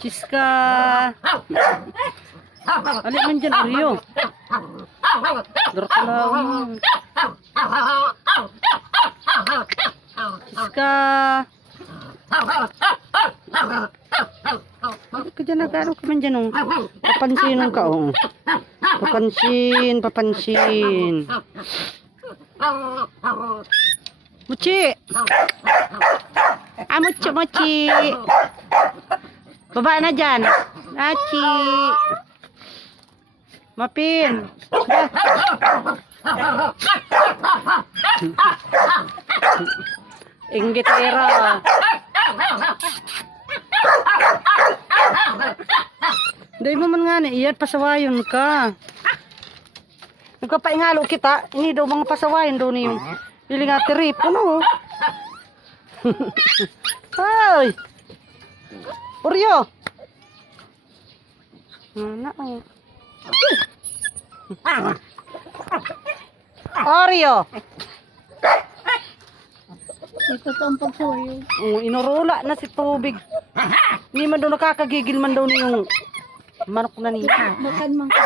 Chiska. Ano man dyan, Oreo? Darkalaw mo. Chiska. Ano ka dyan, nag-ano ka man dyan, oh. Papansinan ka, oh. Papansin. Muchi! Ah, Muchi! Baba na dyan. Nachi! Mapin! Inggitera. Hindi mo man nga na iyan, pasawayon ka. Nagpapaingalo kita, ini daw mga pasawayon daw niyo. Pili nga trip, ano? Ay! Oreo! Ano? Oreo! Ito to ang pagsawayo. Inurula na si tubig. Hindi man daw nakakagigil man daw niyong manok na niya. Makan man ka.